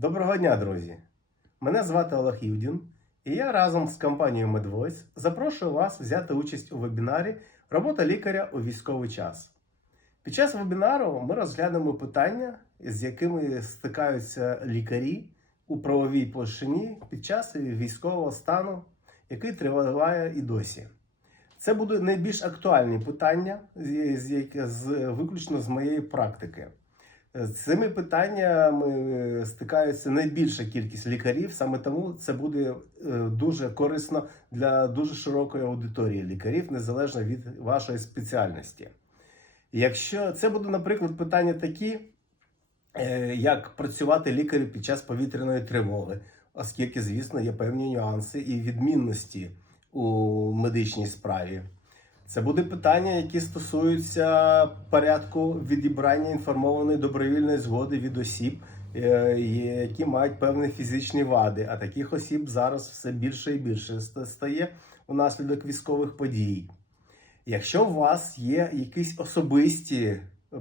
Доброго дня, друзі! Мене звати Олег Юдін, і я разом з компанією MedVoice запрошую вас взяти участь у вебінарі Робота лікаря у військовий час. Під час вебінару ми розглянемо питання, з якими стикаються лікарі у правовій площині під час військового стану, який триває і досі. Це будуть найбільш актуальні питання, з, виключно з моєї практики. З цими питаннями стикаються найбільша кількість лікарів, саме тому це буде е, дуже корисно для дуже широкої аудиторії лікарів, незалежно від вашої спеціальності. Якщо це буде, наприклад, питання такі, е, як працювати лікарю під час повітряної тривоги, оскільки, звісно, є певні нюанси і відмінності у медичній справі. Це буде питання, які стосуються порядку відібрання інформованої добровільної згоди від осіб, е, які мають певні фізичні вади. А таких осіб зараз все більше і більше стає унаслідок військових подій. Якщо у вас є якісь особисті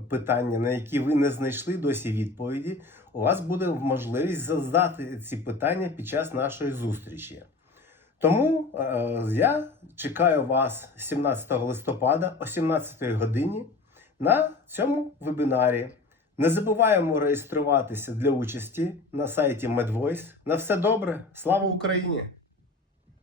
питання, на які ви не знайшли досі відповіді, у вас буде можливість задати ці питання під час нашої зустрічі. Тому я чекаю вас 17 листопада о 17 годині на цьому вебінарі. Не забуваємо реєструватися для участі на сайті MedVoice. На все добре, слава Україні!